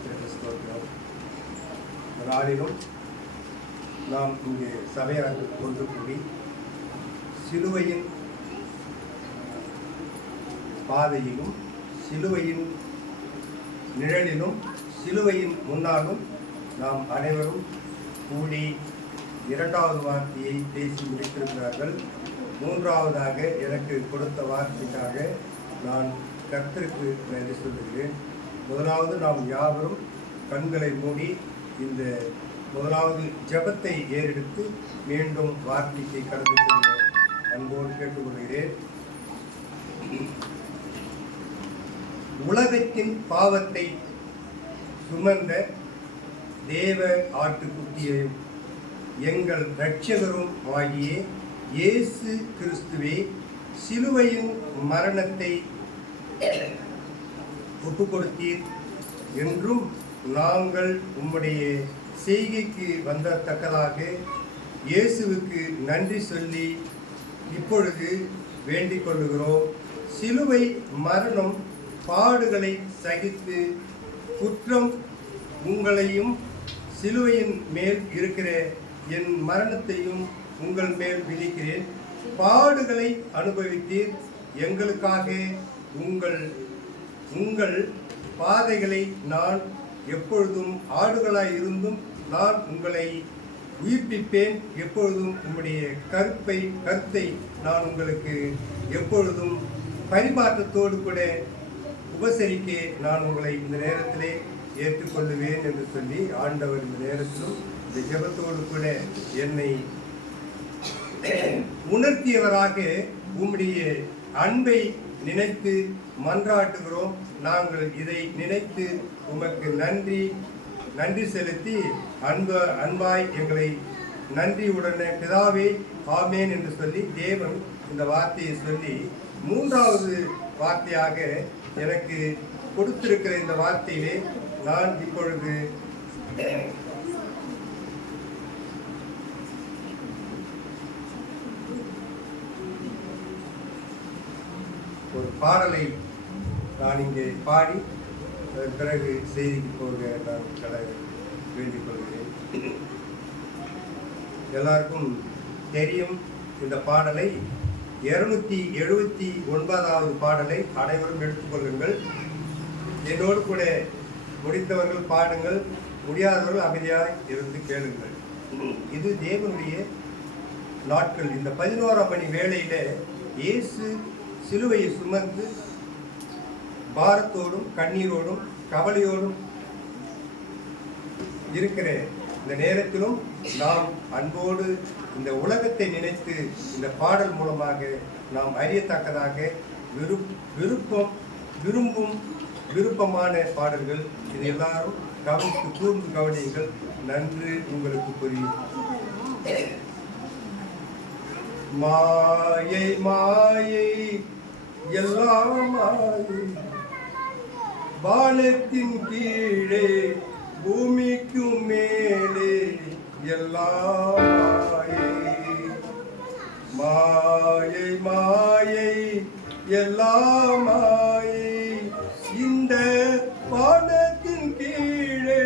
கர்த்தருக்கு ஸ்தோத்திரம். நாளிலும் நாம் இங்கே சபையாக ஒன்று கூடி சிலுவையின் பாதையிலும் சிலுவையின் நிழலிலும் சிலுவையின் முன்னாலும் நாம் அனைவரும் கூடி இரண்டாவது வார்த்தையை பேசி முடித்திருக்கிறார்கள். மூன்றாவதாக எனக்கு கொடுத்த வார்த்தைக்காக நான் கர்த்தருக்கு நன்றி சொல்லுகிறேன். முதலாவது நாம் யாவரும் கண்களை மூடி இந்த முதலாவது ஜெபத்தை ஏறெடுத்து மீண்டும் வார்த்தைக்கு கடந்து செல்ல அன்போடு கேட்டுக்கொள்கிறேன். உலகத்தின் பாவத்தை சுமந்த தேவ ஆட்டுக்குட்டியையும் எங்கள் இரட்சகரும் ஆகிய இயேசு கிறிஸ்துவே சிலுவையின் மரணத்தை ஒப்புக்கொடுத்தீர் என்றும் நாங்கள் உம்முடைய செய்கைக்கு வந்தத்தக்கதாக இயேசுவுக்கு நன்றி சொல்லி இப்பொழுது வேண்டிக் கொள்ளுகிறோம். சிலுவை மரணம் பாடுகளை சகித்து குற்றம் உங்களையும் சிலுவையின் மேல் இருக்கிற என் மரணத்தையும் உங்கள் மேல் விதிக்கிறேன். பாடுகளை அனுபவித்தீர் எங்களுக்காக. உங்கள் பாதைகளை நான் எப்பொழுதும் ஆடுகளாய் இருந்தும் நான் உங்களை உயிர்ப்பிப்பேன். எப்பொழுதும் உங்களுடைய கருத்தை நான் உங்களுக்கு எப்பொழுதும் பரிமாற்றத்தோடு கூட உபசரிக்க நான் உங்களை இந்த நேரத்திலே ஏற்றுக்கொள்ளுவேன் என்று சொல்லி ஆண்டவர் இந்த நேரத்திலும் இந்த ஜெபத்தோடு கூட என்னை உணர்த்தியவராக உம்முடைய அன்பை நினைத்து மன்றாட்டுகிறோம். நாங்கள் இதை நினைத்து உமக்கு நன்றி செலுத்தி அன்பாய் எங்களை நன்றியுடனே பிதாவே ஆமேன் என்று சொல்லி தேவன் இந்த வார்த்தையை சொல்லி மூன்றாவது வார்த்தையாக எனக்கு கொடுத்திருக்கிற இந்த வார்த்தையிலே நான் இப்பொழுது ஒரு பாடலை நான் இங்கே பாடி பிறகு செய்திக்கு போக நான் வேண்டிக் கொள்கிறேன். எல்லாருக்கும் தெரியும் இந்த பாடலை. 279வது பாடலை அனைவரும் எடுத்துக்கொள்ளுங்கள். என்னோடு கூட முடித்தவர்கள் பாடுங்கள், முடியாதவர்கள் அமைதியாய் இருந்து கேளுங்கள். இது தேவனுடைய நாட்கள். இந்த 11ஆம் மணி வேளையில இயேசு சிலுவையை சுமந்து பாரத்தோடும் கண்ணீரோடும் கவலையோடும் இருக்கிற இந்த நேரத்திலும் நாம் அன்போடு இந்த உலகத்தை நினைத்து இந்த பாடல் மூலமாக நாம் அறியத்தக்கதாக விருப்பமான பாடல்கள். இது எல்லாரும் கவனித்து கூர்ந்து கவனியுங்கள். நன்று உங்களுக்கு புரியும். மாயை மாயை எல்லாம் மாயை, வானத்தின் கீழே பூமிக்கும் மேலே எல்லாம் மாயை மாயை எல்லாம் மாயை, இந்த வானத்தின் கீழே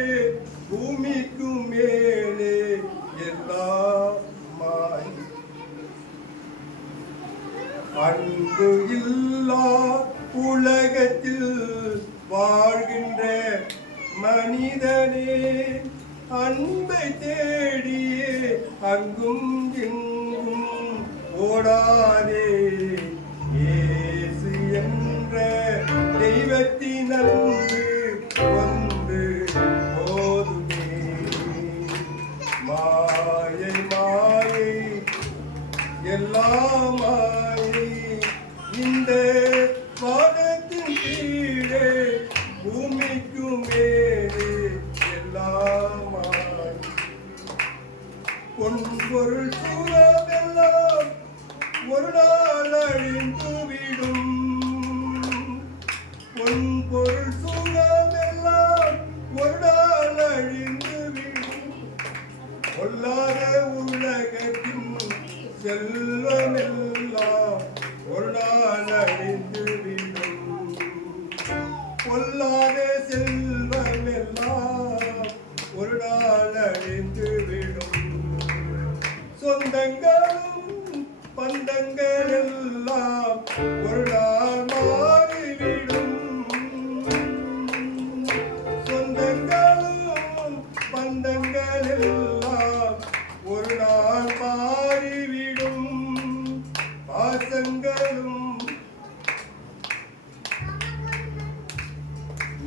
பூமிக்கும் மேலே எல்லாம் மாயை. அன்பு இல்லா உலகத்தில் வாழ்கின்ற மனிதனே, அன்பை தேடியே அங்கும் எங்கும் ஓடாதே. இயேசு என்ற தெய்வத்தின் அன்பு ஒன்று போதுமே. மாயை மாயை எல்லாம் மாயை, இந்த வானத்தின் கீழே பூமிக்கும் மேலே எல்லாம் மாயை. பொன்பொருள் சூழமெல்லாம் ஒரு நாள்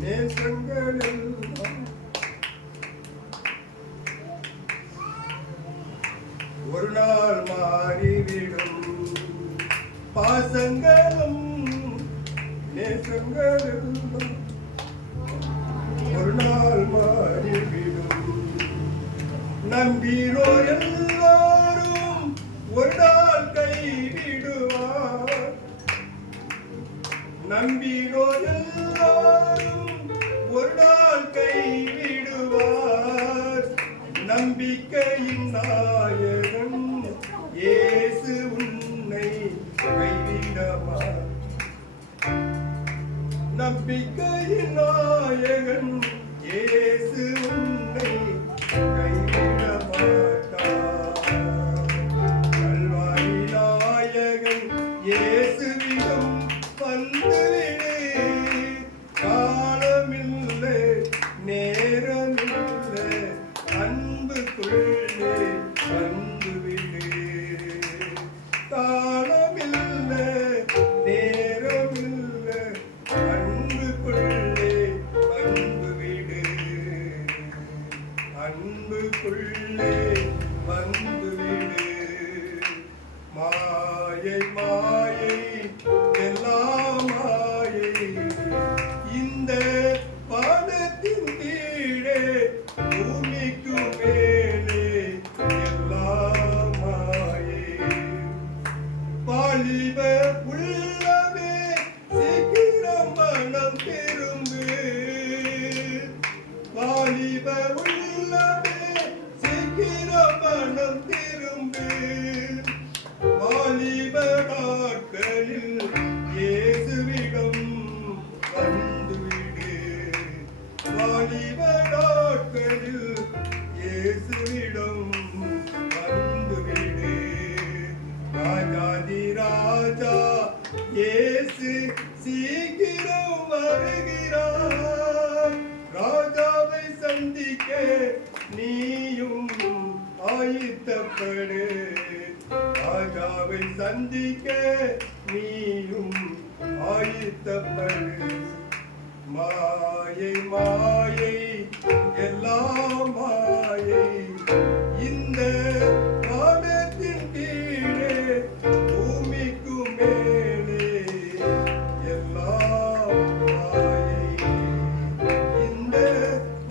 நேசங்கள் எல்லாம் ஒரு நாள் மாறிவிடும். பாசங்களும் நேசங்களும் ஒரு நாள் மாறிவிடும். நம்பிரோ எல்லாரும் ஒரு நாள் கைவிடுவார். நம்பிரோ எல்லாரும் ஒரு நாள் கைவிடுவார். நம்பிக்கையின் நாயகன் இயேசு உன்னை கைவிடமா. நம்பிக்கையின் நாயகன் இயேசு உன்னை கைவிட மாட்டார். கல்வாரி நாயகன் இயேசுவிடம் வந்துவிடு. காலமில்லை நேரமில்லை அன்புக்குள்ளே வந்துவிடு. காலமில்லை நேரமில்லை அன்புக்குள்ளே வந்துவிடு. அன்புக்குள்ளே வந்துவிடு. மாயை மாயை எல்லாம் மாயை. இந்த பாதத்தின் கீழே பூமிக்கு மேலே எல்லாம் மாயை. வாலிப உள்ளமே சீக்கிரம் மனம் திரும்பு. வாலிப உள்ளமே சீக்கிரம் மனம் திரும்பு. வாலிப நாட்களில் இயேசுவிடம் வந்துவிடு. வாலிப நாட்களில் இயேசுவிடம் வந்துவிடு. ராஜாதி ராஜா இயேசு சீக்கிரம் வருகிறார். ராஜாவை சந்திக்க நீயும் ஆயத்தப்படு. ராஜாவை சந்திக்க நீயும் ஆயத்தப்படு. மாயை மாயை எல்லாம் மாயை. இந்த வானத்தின் கீழே பூமிக்கு மேலே எல்லாம் மாயை. இந்த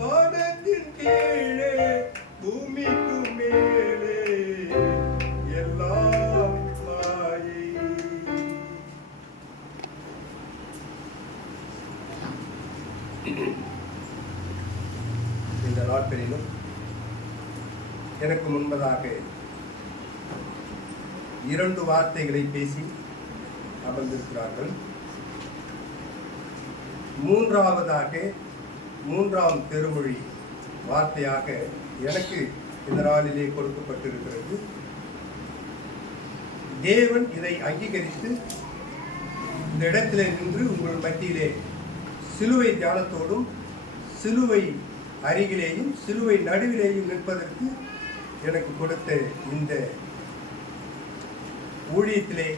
வானத்தின் கீழே பூமிக்கு மேலே எல்லாம் மாயை. இந்த நாட்களிலும் எனக்கு முன்பதாக 2 வார்த்தைகளை பேசி அமர்ந்திருக்கிறார்கள். மூன்றாவதாக 3ஆம் திருமொழி வார்த்தையாக எனக்கு இந்த நாளிலே கொடுக்கப்பட்டிருக்கிறது. தேவன் இதை அங்கீகரித்து இந்த இடத்திலே நின்று உங்கள் மத்தியிலே சிலுவை தியானத்தோடும் சிலுவை அருகிலேயும் சிலுவை நடுவிலேயும் நிற்பதற்கு எனக்கு கொடுத்த இந்த ஊழியத்திலே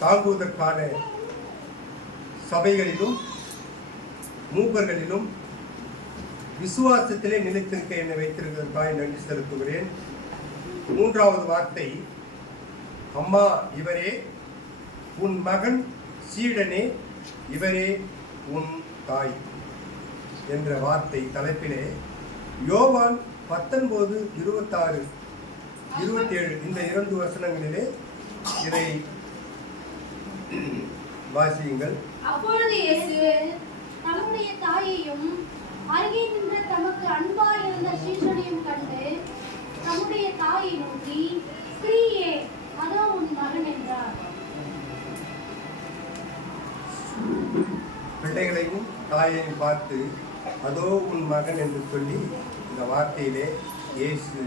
தாங்குவதற்கான சபைகளிலும் மூப்பர்களிலும் விசுவாசத்திலே நிலைத்திருக்க என்னை வைத்திருக்கிறதுக்காக நன்றி செலுத்துகிறேன். 3வது வார்த்தை, அம்மா இவரே உன் மகன், சீடனே இவரே உன் தாய் என்ற வார்த்தை தலைப்பிலே யோவான் 19:26, 27 இந்த 2 வசனங்களிலே இதை வாசியுங்கள். அப்பொழுது இயேசு தம்முடைய தாயையும் அருகே நின்ற தமக்கு அன்பாய் இருந்த சீஷனையும் கண்டு தம்முடைய தாயை நோக்கி, ஸ்திரீயே, அதோ உன் மகன் என்றார். பிள்ளைகளையும் தாயையும் பார்த்து அதோ உன் மகன் என்று சொல்லி இந்த வார்த்தையிலே இயேசு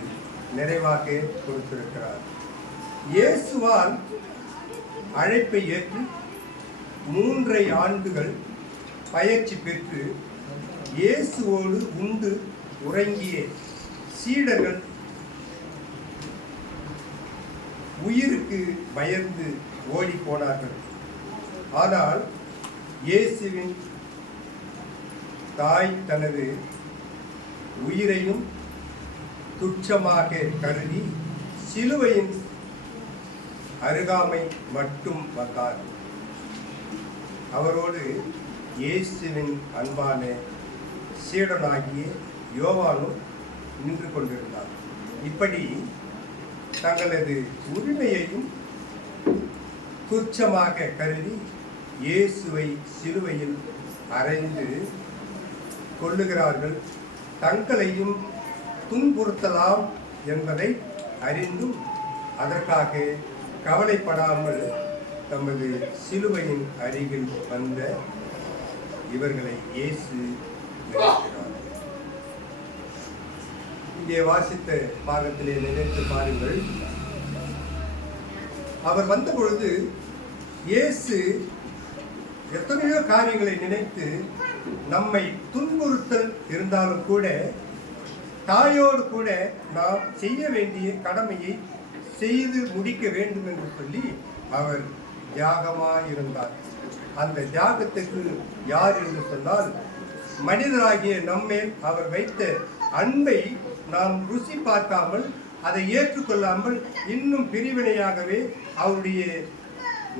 நிறைவாக கொடுத்திருக்கிறார். இயேசுவால் அழைப்பை ஏற்று 3 ஆண்டுகள் பயிற்சி பெற்று இயேசுவோடு உண்டு உறங்கிய சீடர்கள் உயிருக்கு பயந்து ஓடி போனார்கள். ஆனால் இயேசுவின் தாய் தனது உயிரையும் துச்சமாக கருதி சிலுவையின் அருகாமை மட்டும் வந்தார். அவரோடு இயேசுவின் அன்பான சீடனாகிய யோவானும் நின்று கொண்டிருந்தார். இப்படி தங்களது உரிமையையும் துச்சமாக கருதி இயேசுவை சிலுவையில் அறைந்து கொள்ளுகிறார்கள். தங்களையும் துன்புறுத்தலாம் என்பதை அறிந்தும் அதற்காக கவலைப்படாமல் தமது சிலுவையின் அருகில் வந்த இவர்களை இயேசு நினைக்கிறார். இங்கே வாசித்த பாகத்திலே நினைத்து பாருங்கள். அவர் வந்த பொழுது இயேசு எத்தனையோ காரியங்களை நினைத்து நம்மை துன்புறுத்தல் இருந்தாலும் கூட தாயோடு கூட நாம் செய்ய வேண்டிய கடமையை செய்து முடிக்க வேண்டும் என்று சொல்லி அவர் தியாகமாயிருந்தார். அந்த தியாகத்துக்கு யார் என்று சொன்னால் மனிதராகிய நம்மேல் அவர் வைத்த அன்பை நாம் ருசி பார்க்காமல் அதை ஏற்றுக்கொள்ளாமல் இன்னும் பிரிவினையாகவே அவருடைய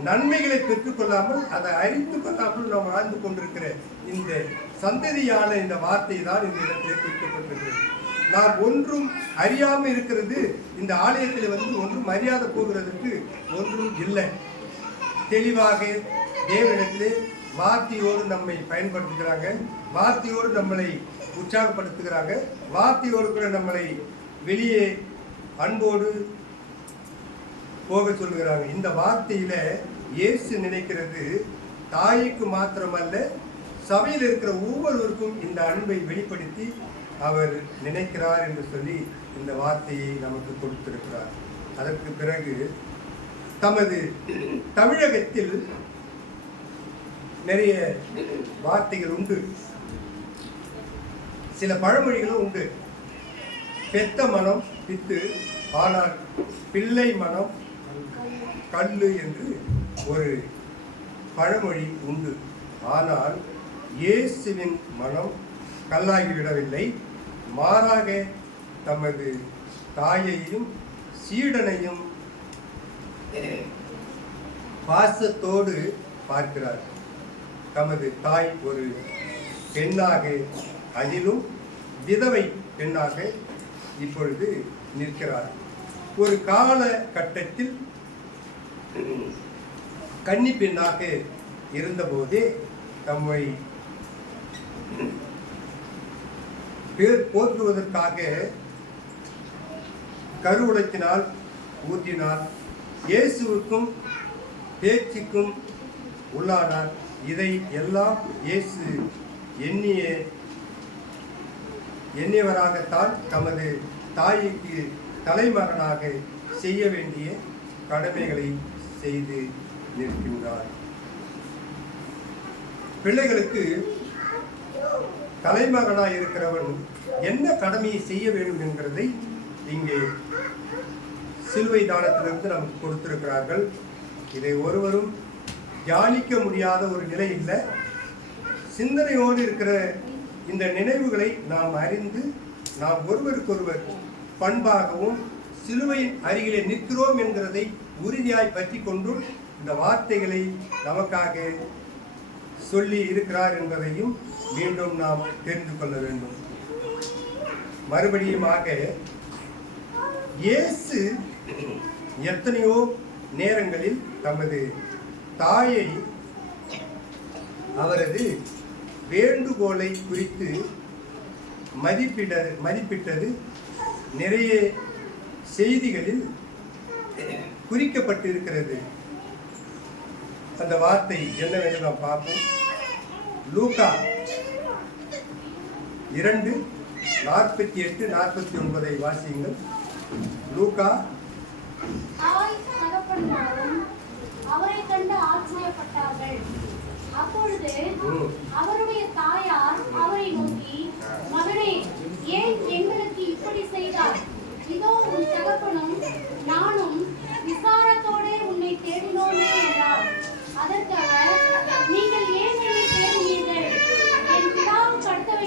நன்மைகளை பெற்றுக்கொள்ளாமல் அதை அறிந்து கொள்ளாமல் நாம் வாழ்ந்து கொண்டிருக்கிற இந்த சந்ததியான இந்த வார்த்தை தான் இந்த இடத்திலே குறிக்கப்பட்டிருக்கிறது. நாம் ஒன்றும் அறியாமல் இருக்கிறது. இந்த ஆலயத்தில் ஒன்றும் அறியாத போகிறதுக்கு ஒன்றும் இல்லை. தெளிவாக தேவனிடத்திலே வார்த்தையோடு நம்மை பயன்படுத்துகிறாங்க, வார்த்தையோடு நம்மளை உற்சாகப்படுத்துகிறாங்க, வார்த்தையோடு கூட நம்மளை வெளியே அன்போடு போக சொல்லுகிறாங்க. இந்த வார்த்தையில இயேசு நினைக்கிறது தாய்க்கு மாத்திரமல்ல, சபையில் இருக்கிற ஒவ்வொருவருக்கும் இந்த அன்பை வெளிப்படுத்தி அவர் நினைக்கிறார் என்று சொல்லி இந்த வார்த்தையை நமக்கு கொடுத்திருக்கிறார். அதற்கு பிறகு தமது தமிழகத்தில் நிறைய வார்த்தைகள் உண்டு, சில பழமொழிகளும் உண்டு. பெத்த மனம் பித்து, ஆனால் பிள்ளை மனம் கல்லு என்று ஒரு பழமொழி உண்டு. ஆனால் இயேசுவின் மனம் கல்லாகிவிடவில்லை. மாறாக தமது தாயையும் சீடனையும் பாசத்தோடு பார்க்கிறார். தமது தாய் ஒரு பெண்ணாக, அதிலும் விதவை பெண்ணாக இப்பொழுது நிற்கிறார். ஒரு காலகட்டத்தில் கன்னி பெண்ணாக இருந்தபோதே தம்மை பேர் போற்றுவதற்காக கருவுளத்தினால் ஊற்றினார். இயேசுவுக்கும் பேச்சுக்கும் உள்ளானார். இதை எல்லாம் இயேசு எண்ணியவராகத்தான் தமது தாய்க்கு தலைமகனாக செய்ய வேண்டிய கடமைகளை செய்து நிற்கின்றார். பிள்ளைகளுக்கு தலைமகனாய் இருக்கிறவன் என்ன கடமையை செய்ய வேண்டும் என்கிறதை இங்கே சிலுவை தானத்திலிருந்து நமக்கு கொடுத்திருக்கிறார்கள். இதை ஒருவரும் தியானிக்க முடியாத ஒரு நிலை இல்லை. சிந்தனையோடு இருக்கிற இந்த நினைவுகளை நாம் அறிந்து நாம் ஒருவருக்கொருவர் பண்பாகவும் சிலுவையின் அருகிலே நிற்கிறோம் என்கிறதை உறுதியாய் பற்றி கொண்டும் இந்த வார்த்தைகளை நமக்காக சொல்லி இருக்கிறார் என்பதையும் மீண்டும் நாம் தெரிந்து கொள்ள வேண்டும். மறுபடியுமாக இயேசு எத்தனையோ நேரங்களில் தமது தாயை அவரது வேண்டுகோளை குறித்து மதிப்பிட்டது நிறைய செய்திகளில் குறிக்கப்பட்டிருக்கிறது. அந்த வார்த்தை என்னவென்று நாம் பார்ப்போம். லூக்கா 2:48-49 வாசியுங்கள். லூக்கா. அவரை கண்டு ஆச்சரியப்பட்டார்கள். அப்பொழுது அவருடைய தாயார் அவரை நோக்கி, மகனே, ஏன் எங்களுக்கு இப்படி செய்தார்? இதோ உன் தகப்பனும் நானும் விசாரத்தோடு உன்னை தேடினோமே என்றார். அதற்கு அவர், நீங்கள் ஏன் என்னை தேடினீர்கள்? என் பிதாவுக்கு அடுத்தவர்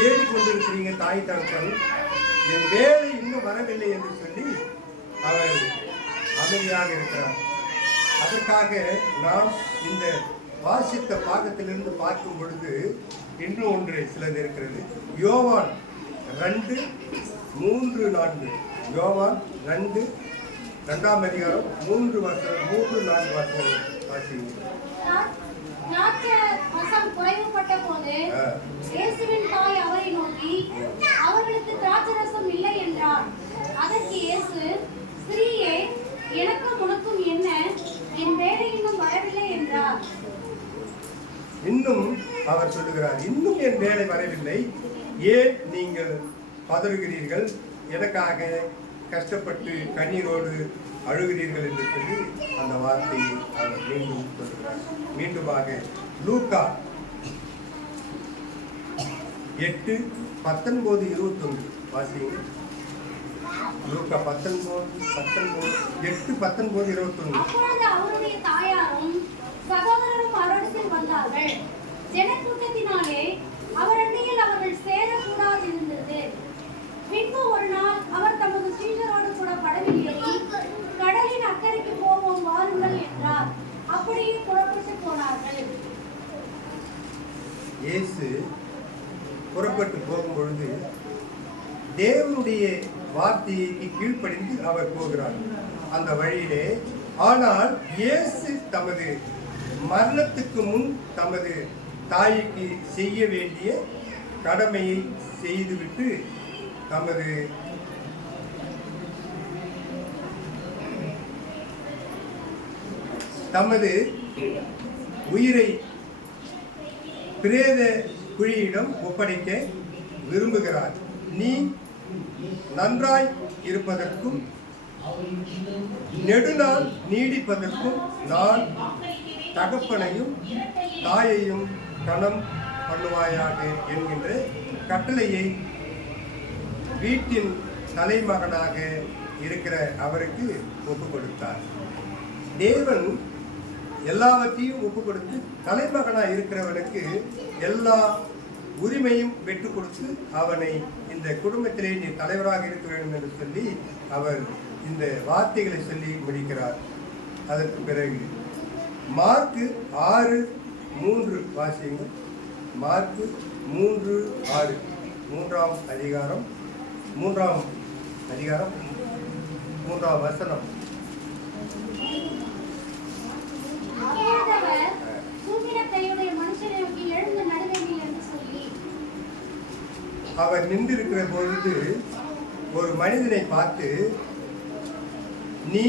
தேடிக்கொண்டிருக்கிறீங்க தாய் தகப்பன், என் வேலை இன்னும் வரவில்லை என்று சொல்லி அவர் அமைதியாக இருக்கிறார். அதற்காக நாம் இந்த வாசித்த பாகத்திலிருந்து பார்க்கும் பொழுது இன்னும் ஒன்று சிலது இருக்கிறது. யோவான் 2:3-4. யோவான் 2:2 அதிகாரம் 3-4 வசனங்கள் வாசிங்க. குறைவுபட்ட போது இயேசுவின் தாய் அவரை நோக்கி, அவர்களுக்கு திராட்சரசம் இல்லை என்றார். அதற்கு இயேசு, ஸ்திரீயே, எனக்கும் உனக்கும் என்ன? என் வேலை இன்னும் வரவில்லை என்றார். இன்னும் அவர் சொல்லுகிறார், இன்னும் என் வேலை வரவில்லை, ஏன் நீங்கள் பதறுகிறீர்கள், எனக்காக கஷ்டப்பட்டு கண்ணீரோடு அழுகிறீர்கள் என்று சொல்லி அந்த வார்த்தையை அவர் மீண்டும் சொல்கிறார். மீண்டுமாக லூக்கா 8:19-21 வாசிங்க. லூக்கா 8:19-21. அப்பொழுது அவருடைய தாயாரும் சகோதரரும் அவரிடத்தில் வந்தார்கள். ஜனக்கூட்டத்தினாலே அவர் அண்டையில் அவர்கள் சேரக்கூடாது இருந்தது. பின்பு ஒரு நாள் அவர் தமது சீஷரோடு கூட படவில் ஏறி, கடலின் அக்கறைக்கு போவோம் வாருங்கள் என்றார். அப்படியே புறப்பட்டு போனார்கள். இயேசு புறப்பட்டு போகும் பொழுது தேவனுடைய வார்த்தைக்கு கீழ்ப்படிந்து அவர் போகிறார் அந்த வழியிலே. ஆனால் இயேசு தமது மரணத்துக்கு முன் தமது தாய்க்கு செய்ய வேண்டிய கடமையை செய்துவிட்டு தமது உயிரை பிரேத குழியிடம் ஒப்படைக்க விரும்புகிறார். நீ நன்றாய் இருப்பதற்கும் நெடுநாள் நீடிப்பதற்கும் நான் தகப்பனையும் தாயையும் கணம் பண்ணுவாயாக என்கின்ற கட்டளையை வீட்டின் தலைமகனாக இருக்கிற அவருக்கு ஒப்பு கொடுத்தார். தேவன் எல்லாவற்றையும் ஒப்பு கொடுத்து தலைமகனாக இருக்கிறவனுக்கு எல்லா உரிமையும் பெற்று கொடுத்து அவனை இந்த குடும்பத்திலே நீ தலைவராக இருக்க வேண்டும் என்று சொல்லி அவர் இந்த வார்த்தைகளை சொல்லி முடிக்கிறார். அதற்கு பிறகு மார்க்கு 6:3 வாசியுங்கள். மார்க்கு 3:6. 3ஆம் அதிகாரம் 3ஆம் வசனம். அவர் நின்றிருக்கிற பொழுது ஒரு மனிதனை பார்த்து, நீ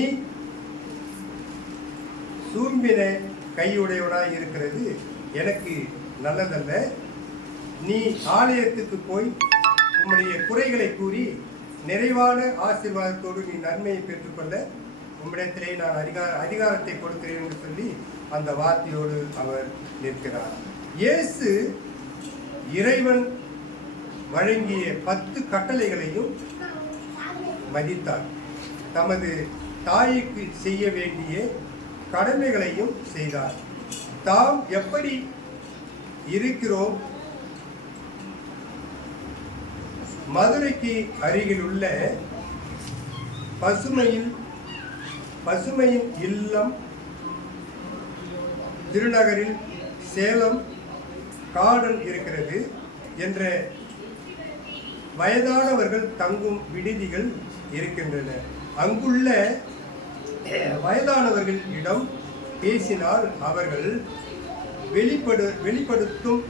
சூம்பின கையுடையவனாய் இருக்கிறது எனக்கு நல்லதல்ல. நீ ஆலயத்துக்கு போய் உம்முடைய குறைகளை கூறி நிறைவான ஆசீர்வாதத்தோடு நீ நன்மையை பெற்றுக்கொள்ள உம்மிடத்திலே நான் அதிகாரத்தை கொடுக்கிறேன் என்று சொல்லி அந்த வார்த்தையோடு அவர் நிற்கிறார். இயேசு இறைவன் வழங்கிய 10 கட்டளைகளையும் மதித்தார். தமது தாய்க்கு செய்ய வேண்டிய கடமைகளையும் செய்தார். தாம் எப்படி இருக்கிறோம், மதுரைக்கு அருகில் உள்ள பசுமையின் இல்லம் திருநகரில் சேலம் கார்டன் இருக்கிறது என்ற வயதானவர்கள் தங்கும் விடுதிகள் இருக்கின்றன. அங்குள்ள வயதானவர்களிடம் பேசினால் அவர்கள் வெளிப்படுத்தும்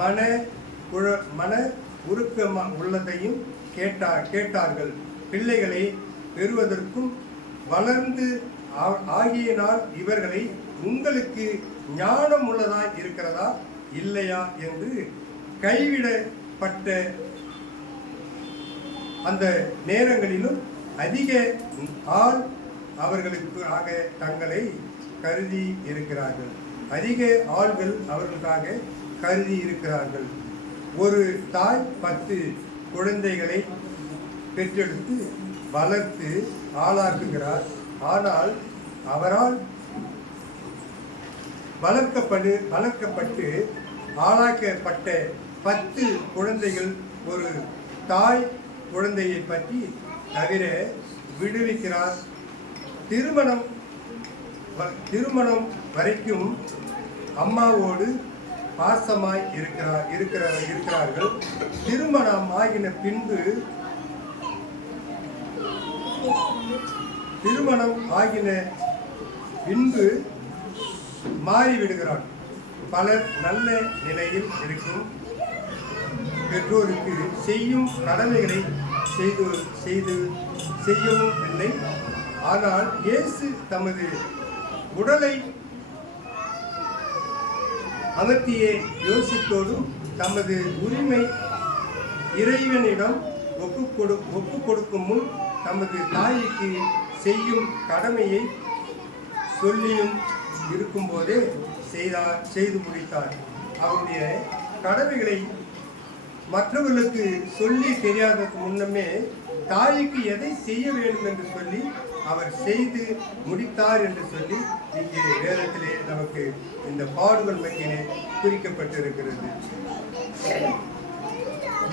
மன உருக்கம் உள்ளதையும் கேட்டார்கள். பிள்ளைகளை பெறுவதற்கும் வளர்ந்து ஆகியனால் இவர்களை உங்களுக்கு ஞானம் உள்ளதாய் இருக்கிறதா இல்லையா என்று கைவிடப்பட்ட அந்த நேரங்களிலும் அதிக ஆள் அவர்களுக்காக தங்களை கருதி இருக்கிறார்கள். அதிக ஆள்கள் அவர்களுக்காக கருதி இருக்கிறார்கள். ஒரு தாய் 10 குழந்தைகளை பெற்றெடுத்து வளர்த்து ஆளாக்குகிறார். ஆனால் அவரால் வளர்க்கப்பட்டு ஆளாக்கப்பட்ட 10 குழந்தைகள் ஒரு தாய் குழந்தையை பற்றி தவிர விடுவிக்கிறார். திருமணம் வரைக்கும் அம்மாவோடு பாசமாய் இருக்கிறார்கள். திருமணம் ஆகின பின்பு மாறிவிடுகிறார். பலர் நல்ல நிலையில் இருக்கும் பெற்றோருக்கு செய்யும் கடமைகளை செய்யவும் இல்லை. ஆனால் இயேசு தமது உடலை அமர்த்திய யோசித்தோடும் தமது உரிமை இறைவனிடம் ஒப்பு கொடுக்கும் முன் தமது தாய்க்கு செய்யும் கடமையை சொல்லியும் இருக்கும்போதே செய்து முடித்தார். அவருடைய கடமைகளை மற்றவர்களுக்கு சொல்லி தெரியாததுக்கு முன்னமே தாய்க்கு எதை செய்ய வேண்டும் என்று சொல்லி அவர் செய்து முடித்தார் என்று சொல்லி இங்கே வேதத்திலே நமக்கு இந்த பாடுகள் மத்தியிலே குறிக்கப்பட்டிருக்கிறது.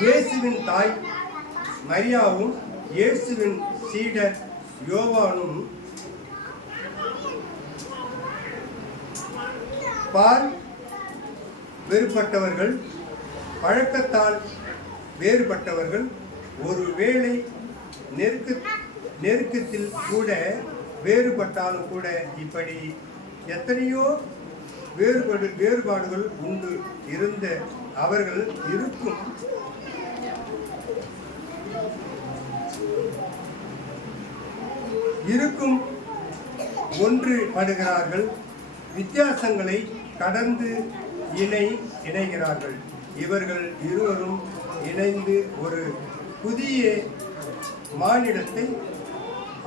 இயேசுவின் தாய் மரியாவும் இயேசுவின் சீடர் யோவானும் பால் வேறுபட்டவர்கள், பழக்கத்தால் வேறுபட்டவர்கள். ஒருவேளை நெருக்கத்தில் கூட வேறுபட்டாலும் கூட இப்படி எத்தனையோ வேறுபாடுகள் உண்டு இருந்த அவர்கள் இருக்கும் ஒன்றுபடுகிறார்கள். வித்தியாசங்களை கடந்து இணைகிறார்கள். இவர்கள் இருவரும் இணைந்து ஒரு புதிய மானிடத்தை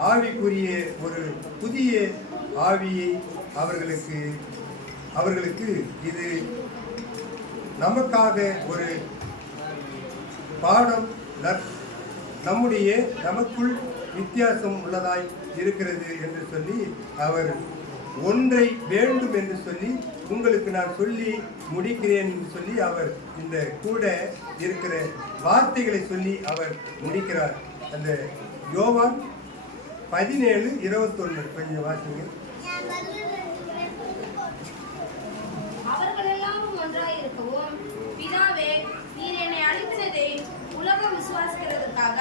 ஆவிக்குரிய ஒரு புதிய ஆவியை அவர்களுக்கு இது நமக்காக ஒரு பாடம். நமக்குள் வித்தியாசம் உள்ளதாய் இருக்கிறது என்று சொல்லி அவர் ஒன்றை வேண்டும் என்று சொல்லி உங்களுக்கு நான் சொல்லி முடிக்கிறேன் என்று சொல்லி அவர் இந்த கூட இருக்கிற வார்த்தைகளை சொல்லி அவர் முடிக்கிறார். அந்த யோவான் 17:21 கொஞ்சம் வாசிங்க. அவர்கள் எல்லாரும் ஒன்றாயிருக்கவும், பிதாவே, நீர் என்னை அனுப்பினதை உலகம் விசுவாசிக்கிறதுக்காக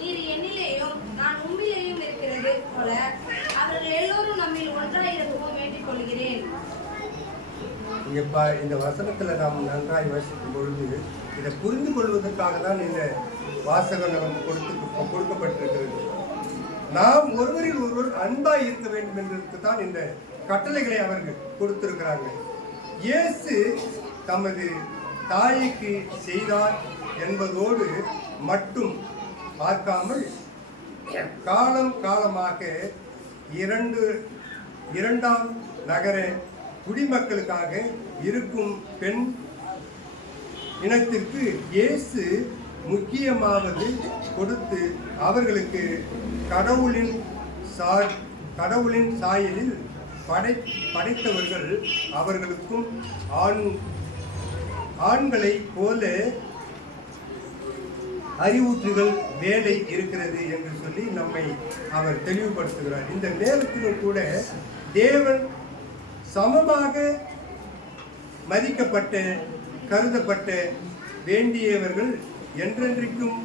நீர் என்னிலேயும் நான் உம்மிலேயும் இருக்கிறது போல அவர்கள் எல்லோரும் நம்மில் ஒன்றாயிருக்கவும் வேண்டிக் கொள்கிறேன். இந்த வசனத்துல நாம் நன்றாய் வாசிக்கும் பொழுது இதை புரிந்து கொள்வதற்காக தான் இந்த வாசகம் நமக்கு கொடுக்கப்பட்டிருக்கிறது. நாம் ஒருவரில் ஒருவர் அன்பாய் இருக்க வேண்டும் என்பதற்கு தான் இந்த கட்டளைகளை அவர்கள் கொடுத்திருக்கிறாங்க. இயேசு தமது தாய்க்கு செய்தார் என்பதோடு மட்டும் பார்க்காமல் காலமாக இரண்டாம் நகர குடிமக்களுக்காக இருக்கும் பெண் இனத்திற்கு இயேசு முக்கியமாவது கொடுத்து அவர்களுக்கு கடவுளின் சாயலில் படைத்தவர்கள் அவர்களுக்கும் ஆண்களை போல அறிவுற்றுகள் வேலை இருக்கிறது என்று சொல்லி நம்மை அவர் தெளிவுபடுத்துகிறார். இந்த நேரத்திலும் கூட தேவன் சமமாக மதிக்கப்பட்ட கருதப்பட்ட வேண்டியவர்கள் என்றென்றைக்கும்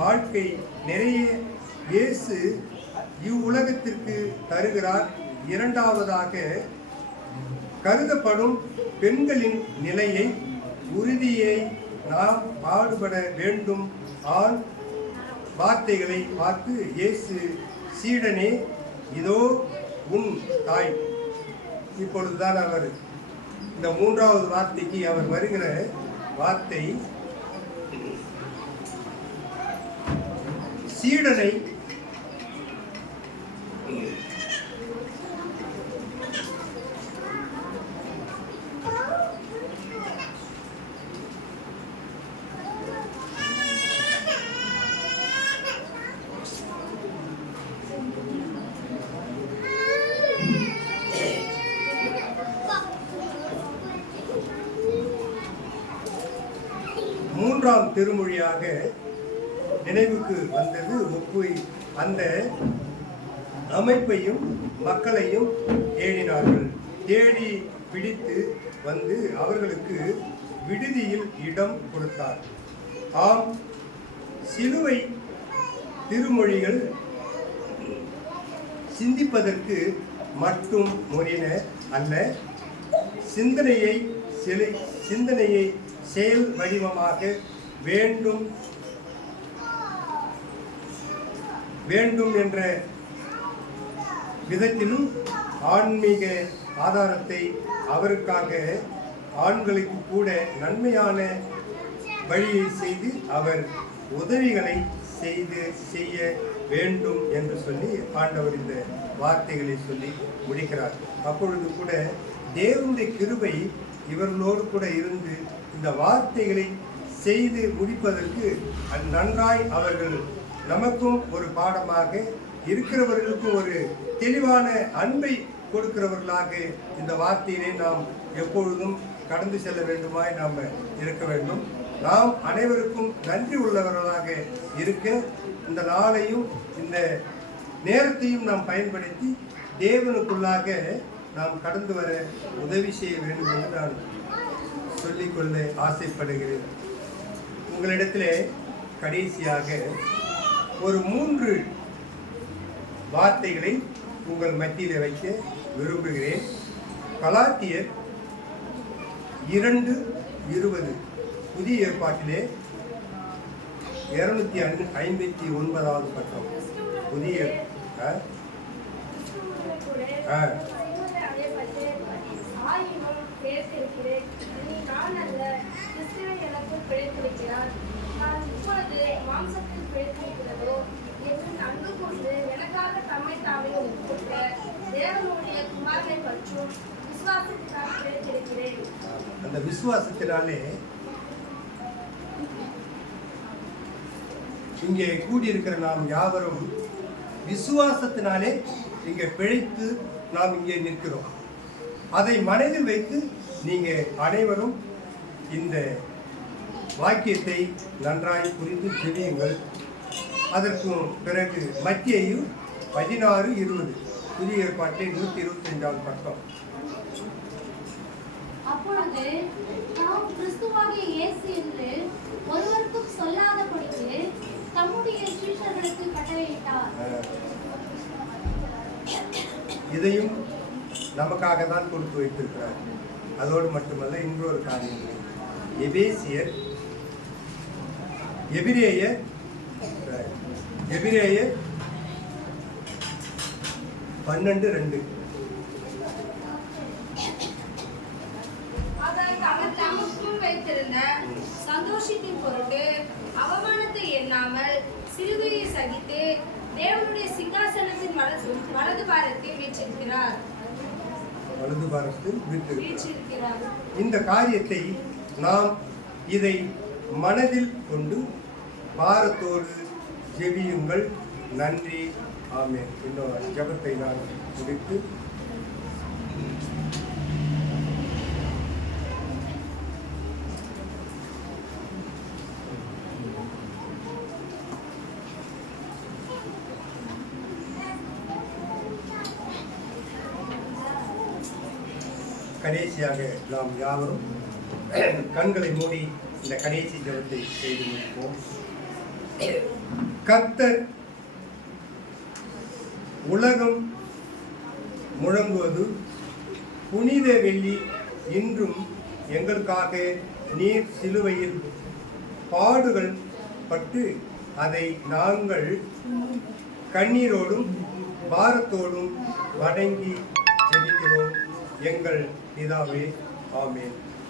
வாழ்க்கை நிறைய இயேசு இவ்வுலகத்திற்கு தருகிறார். இரண்டாவதாக கருதப்படும் பெண்களின் நிலையை உறுதியை நாம் பாடுபட வேண்டும். ஆண் வார்த்தைகளை பார்த்து இயேசு சீடனே இதோ உன் தாய். இப்பொழுதுதான் அவர் இந்த மூன்றாவது வார்த்தைக்கு அவர் வருகிற வார்த்தை சீடனை மூன்றாம் திருமொழியாக நினைவுக்கு வந்தது அந்த அமைப்பையும் மக்களையும் தேடினார்கள். தேடி பிடித்து வந்து அவர்களுக்கு விடுதியில் இடம் கொடுத்தார். ஆம், சிலுவை திருமொழிகள் சிந்திப்பதற்கு மட்டும் முறையின அல்ல, சிந்தனையை செயல் வடிவமாக வேண்டும் என்ற விதத்திலும் ஆன்மீக ஆதாரத்தை அவருக்காக ஆண்களுக்கு கூட நன்மையான வழியை செய்து அவர் உதவிகளை செய்ய வேண்டும் என்று சொல்லி ஆண்டவர் இந்த வார்த்தைகளை சொல்லி முடிக்கிறார். அப்பொழுது கூட தேவனுடைய கிருபை இவர்களோடு கூட இருந்து இந்த வார்த்தைகளை செய்து முடிப்பதற்கு நன்றாய் அவர்கள் நமக்கும் ஒரு பாடமாக இருக்கிறவர்களுக்கும் ஒரு தெளிவான அன்பை கொடுக்கிறவர்களாக இந்த வார்த்தையினை நாம் எப்பொழுதும் கடந்து செல்ல வேண்டுமாய் நாம் இருக்க வேண்டும். நாம் அனைவருக்கும் நன்றி உள்ளவர்களாக இருக்க இந்த நாளையும் இந்த நேரத்தையும் நாம் பயன்படுத்தி தேவனுக்குள்ளாக நாம் கடந்து வர உதவி செய்ய வேண்டும் என்று நான் சொல்லிக்கொள்ள ஆசைப்படுகிறேன். உங்களிடத்திலே கடைசியாக ஒரு 3 வார்த்தைகளை உங்கள் மத்தியில் வைக்க விரும்புகிறேன். கலாத்தியர் 2:20 புதிய ஏற்பாட்டிலே 259வது பக்கம். புதிய அந்த விசுவாசத்தினாலே இங்கே கூடியிருக்கிற நாம் யாவரும் விசுவாசத்தினாலே இங்கே பிழைத்து நாம் இங்கே நிற்கிறோம். அதை மனதில் வைத்து நீங்க அனைவரும் இந்த வாக்கியத்தை நன்றாய் புரிந்து ஜெபியுங்கள். அதற்கு பிறகு மத்தேயு 16:20 புதிய ஏற்பாட்டில் 125வது பக்கம். அப்பொழுது நாம் கிறிஸ்துவாகிய இயேசு என்று ஒருவருக்கும் சொல்லாதபடிக்கு தம்முடைய சீஷர்களுக்கு கட்டளையிட்டார். இதையும் நமக்காக தான் கொடுத்து வைத்திருக்கிறார். அதோடு மட்டுமல்ல, இன்னொரு காரியம், எபிரேயர் 12:2 சந்தோஷத்தின் பொருட்டு அவமானத்தை எண்ணாமல் சிலுவையை சகித்து தேவனுடைய சிங்காசனத்தின் வலது பாரத்தில் வீற்றிருக்கிறார். இந்த காரியத்தை நாம் இதை மனதில் கொண்டு பாரத்தோடு ஜெபியுங்கள். நன்றி. ஆமென். இன்னொரு ஜெபத்தை நான் முடித்து கடைசியாக நாம் யாவரும் கண்களை மூடி இந்த கடைசி ஜெபத்தை செய்து முடிப்போம். கர்த்தர் உலகம் முழங்குவது புனித வெள்ளி இன்றும் எங்களுக்காக நீர் சிலுவையில் பாடுகள் பட்டு அதை நாங்கள் கண்ணீரோடும் பாரத்தோடும் வணங்கி ஜெபிக்கிறோம். எங்கள் பிதாவே, ஆமென்.